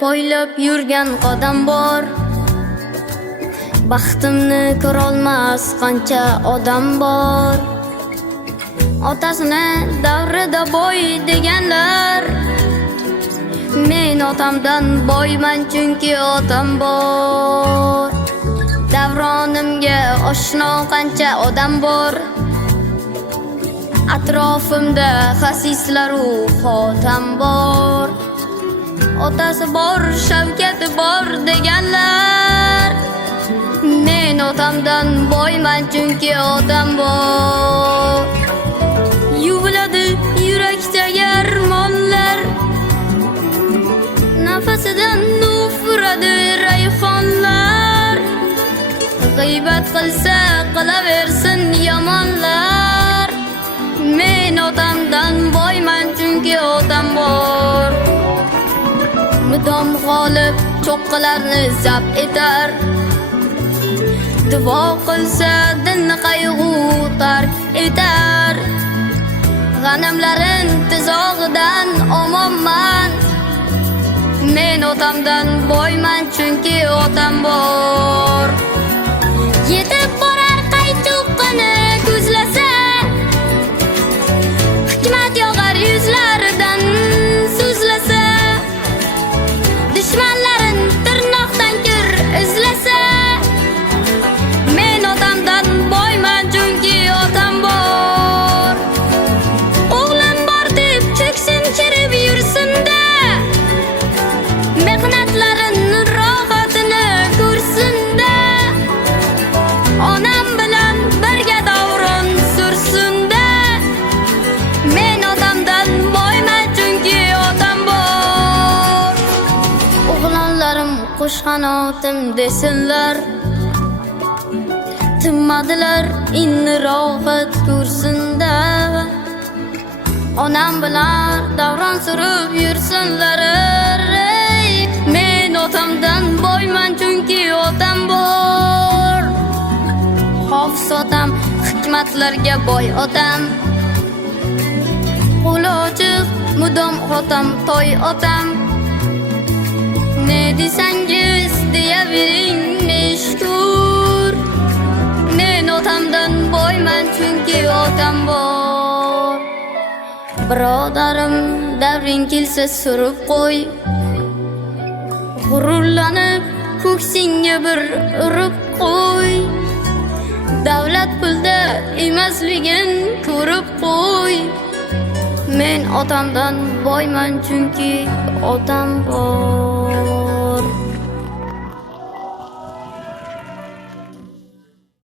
poylab yurgan qadam bor. Baxtimni ko'rolmas qancha odam bor. Otasini davrida boy deganlar, men otamdan boyman chunki otam bor. Davronimga oshno qancha odam bor. Atrofimda xasislaru xotam bor. Otasi bor, shavkati bor deganlar, men otamdan boyman chunki otam bor. Yuviladi yurakdagi armonlar, nafasidan ufuradi rayhonlar. G'iybat qilsa qilaversin yomonlar, men otamdan boyman chunki otam bor. Mudom g'olib cho'qqalarni zabt etar, duo qilsa dinni qayg'u tark etar. G'animlarin tizog'idan omonman, men otamdan boyman chunki otam bor. Yetib borar qaytuqqani ko'zlasa, hikmat yog'ar yuzlaridan so'zlasa. Dushmanlarin tirnoqdan kir izlasa, men otamdan boyman chunki otam bor. O'g'lim bor deb cho'ksin kirib yursin-da, mehnatlarin rohatini ko'rsin-da. Onam bilan birga davron sursin-da, men otamdan boyman chunki otam bor. O'g'lonlarim qush qanotim desinlar, tinmadilar inni rohat ko'rsin-da. Onam bilan davron surib yursinlar, men otamdan boyman chunki otam bor. Hofiz otam, hikmatlarga boy otam, qo'li ochiq mudom otam, toy otam. Ne desangiz deyavering meshkur, men otamdan boyman chunki otam bor. Birodarim, davring kelsa surib qo'y, g'ururlanib ko'ksingga bir urib qo'y. Davlat pulda emasligin ko'rib qo'y, men otamdan boyman chunki otam bor.